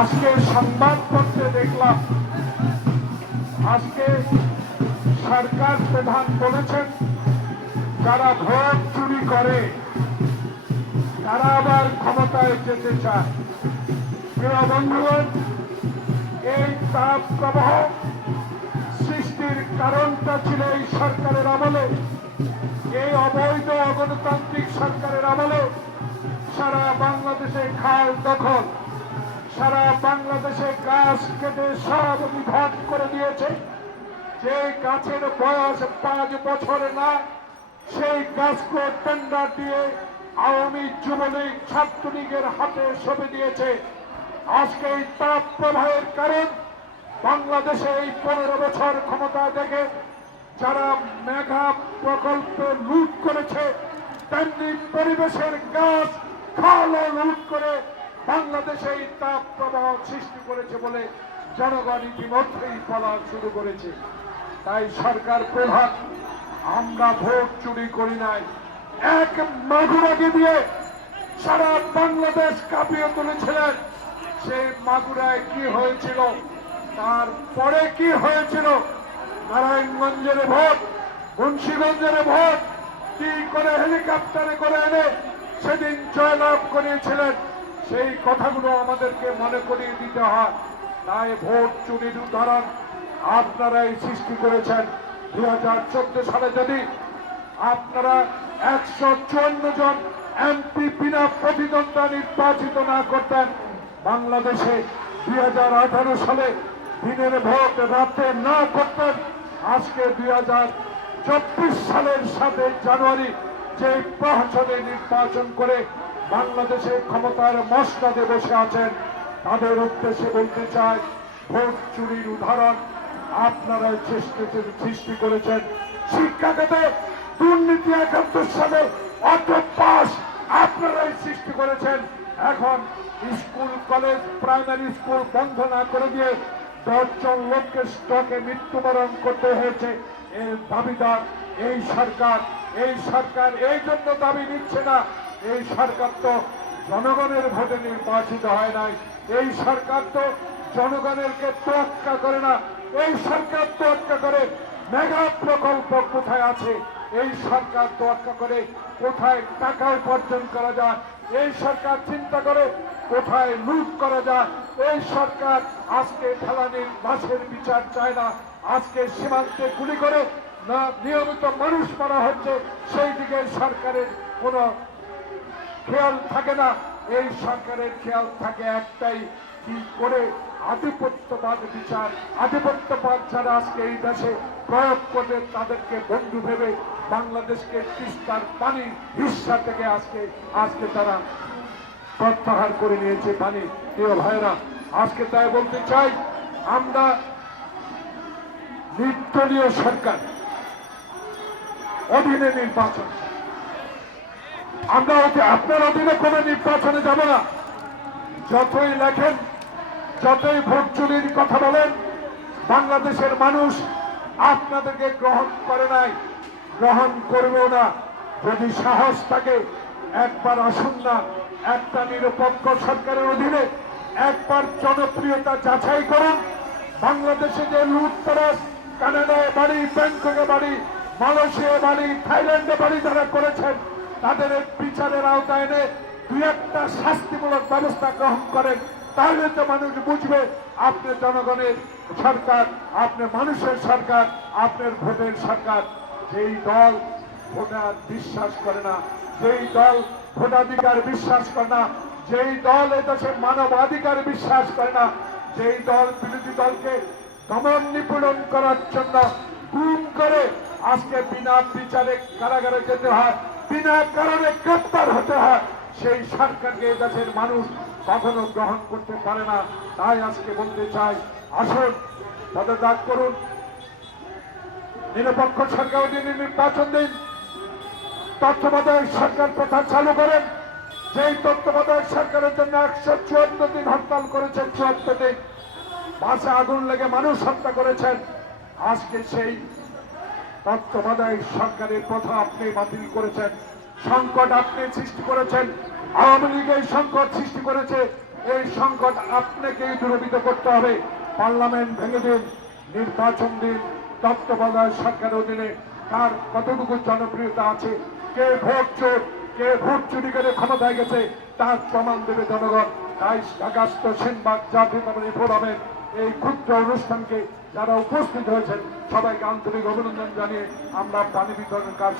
আজকে সংবাদপত্রে দেখলাম, আজকে সরকার প্রধান বলেছেন, যারা ভোট চুরি করে, তারা আবার ক্ষমতায় যেতে চায়। প্রিয় বন্ধুগণ, এই তাপ প্রবাহ সৃষ্টির কারণটা ছিল এই সরকারের আমলে। এই অবৈধ অগণতান্ত্রিক সরকারের আমলে সারা বাংলাদেশে খাল দখল। গাছ কেটে সব বিভাগ করে দিয়েছে। যে গাছের বয়স পাঁচ বছর না, সেই গাছকে টেন্ডার দিয়ে আওয়ামী যুবলীগ ছাত্রলীগের হাতে সঁপে দিয়েছে। আজকে এই তাপ প্রবাহের কারণ বাংলাদেশে এই পনেরো বছর ক্ষমতা দেখে যারা মেঘা প্রকল্প লুট করেছে, তেমনি পরিবেশের গাছ খালও লুট করে বাংলাদেশে এই তাপ প্রবাহ সৃষ্টি করেছে বলে জনগণ ইতিমধ্যেই বলা শুরু করেছে। তাই সরকার প্রধান, আমরা ভোট চুরি করি নাই। এক মাগুরাকে দিয়ে সারা বাংলাদেশ কাঁপিয়ে তুলেছিলেন। সেই মাগুরায় কি হয়েছিল, তারপরে কি হয়েছিল? নারায়ণগঞ্জের ভোট, মুন্সীগঞ্জের ভোট, কি করে হেলিকপ্টারে করে এনে সেদিন জয়লাভ করিয়েছিলেন? সেই কথাগুলো আমাদেরকে মনে করিয়ে দিতে হয়। তাই ভোট চুরির উদাহরণ আপনারাই সৃষ্টি করেছেন। দু হাজার চোদ্দ সালে যদি আপনারা একশো চুয়ান্ন জন এমপি বিনা প্রতিদ্বন্দ্বা নির্বাচিত না করতেন, বাংলাদেশে দুই হাজার আঠারো সালে দিনের ভোট রাতে না করতেন, আজকে দুই হাজার চব্বিশ সালের সাথে জানুয়ারি যে প্রহসনে নির্বাচন করে বাংলাদেশে ক্ষমতার মসনাদে বসে আছেন, তাদের উদ্দেশ্যে বলতে চাই, ভোট চুরির উদাহরণ আপনারা সৃষ্টি করেছেন। শিক্ষা খাতে দুর্নীতি একাত্তর সালে অর্থ পাস আপনারাই সৃষ্টি করেছেন। এখন স্কুল, কলেজ, প্রাইমারি স্কুল বন্ধ না করে দিয়ে দশজন লোককে স্টকে মৃত্যুবরণ করতে হয়েছে। এর দাবিদার এই সরকার এই সরকার এই জন্য দাবি নিচ্ছে না। এই সরকার তো জনগণের ভোটে নির্বাচিত হয় নাই। এই সরকার তো জনগণেরকে তোয়াক্কা করে না। এই সরকার তোয়াক্কা করে মেগা প্রকল্প কোথায় আছে? এই সরকার তোয়াক্কা করে কোথায় টাকা উপার্জন করা যায়? এই সরকার চিন্তা করে কোথায় লুট করা যায়? এই সরকার আজকে ফেলানির বাসের বিচার চায় না। আজকে সীমান্তে গুলি করে না, নিয়মিত মানুষ মারা হচ্ছে। সেই দিকে সরকারের কোনো খেয়াল থাকে না। এই সরকারের খেয়াল থাকে একটাই, কি করে আধিপত্যবাদ বিচার, আধিপত্যবাদ যারা আজকে এই দেশে প্রয়োগ করবে তাদেরকে বন্ধু ভেবে বাংলাদেশকে তিস্তার পানি হিস্সা থেকে আজকে আজকে তারা প্রত্যাহার করে নিয়েছে পানি। প্রিয় ভাইরা আজকে তাই বলতে চাই, আমরা নির্দলীয় সরকার, অধীনে নির্বাচন। আমরা আপনার অধীনে কোনো নির্বাচনে যাব না। যতই লেখেন, যতই ভোট চুরির কথা বলেন, বাংলাদেশের মানুষ আপনাদেরকে গ্রহণ করে নাই, গ্রহণ করবেও না। যদি সাহস থাকে, একবার আসুন না। একটা নিরপেক্ষ সরকারের অধীনে একবার জনপ্রিয়তা যাচাই করুন। বাংলাদেশে যে লুটতরাজ, কানাডায় বাড়ি, ব্যাংককে বাড়ি, মালয়েশিয়ায় বাড়ি, থাইল্যান্ডে বাড়ি যারা করেছেন তাদের বিচারের আওতায় এনে দুই একটা শাস্তিমূলক ব্যবস্থা গ্রহণ করেন, তাহলে তো মানুষ বুঝবে আপনি জনগণের সরকার, আপনি মানুষের সরকার আপনার ভোটের সরকার। যেই দল ভোটার বিশ্বাস করে না, যেই দল ভোটাধিকার বিশ্বাস করে না, যেই দল এদেশে মানবাধিকার বিশ্বাস করে না, যেই দল বিরোধী দলকে দমন নিপীড়ন করার জন্য গুম করে আজকে বিনা বিচারে কারাগারে যেতে হয়। বিনা কারণে গ্রেপ্তার হতে হয়। সেই সরকারকে দেশের মানুষ কখনো গ্রহণ করতে পারে না, তাই আজকে বলতে চাই, আসুন, পদত্যাগ করুন। নিরপেক্ষ সরকার নির্বাচন দিন তত্ত্বাবধায়ক সরকার প্রথা চালু করেন। যেই তত্ত্বাবধায়ক সরকারের জন্য একশো চুয়াত্তর দিন হরতাল করেছেন, চুয়াত্তর দিন। বাসে আগুন লেগে মানুষ হত্যা করেছেন। আজকে সেই তত্ত্বাবধায়ক সরকারের কথা আপনি বাতিল করেছেন, সংকট আপনি সৃষ্টি করেছেন, আওয়ামী লীগ এই সংকট সৃষ্টি করেছে, এই সংকট আপনাকেই দূরীভূত করতে হবে। পার্লামেন্ট ভেঙে দিন, নির্বাচন দিন, তত্ত্বাবধায়ক সরকারের অধীনে তার কতটুকু জনপ্রিয়তা আছে, কে ভোট চোর, কে ভোট চুরি করে ক্ষমতায় গেছে, তার প্রমাণ দেবে জনগণ। তাই ঢাকাস্থ সেনবাগ জাতীয়তাবাদী ফোরামের এই ক্ষুদ্র অনুষ্ঠানকে যারা উপস্থিত হয়েছেন সবাইকে আন্তরিক অভিনন্দন জানিয়ে আমরা পানি বিতরণের কাজ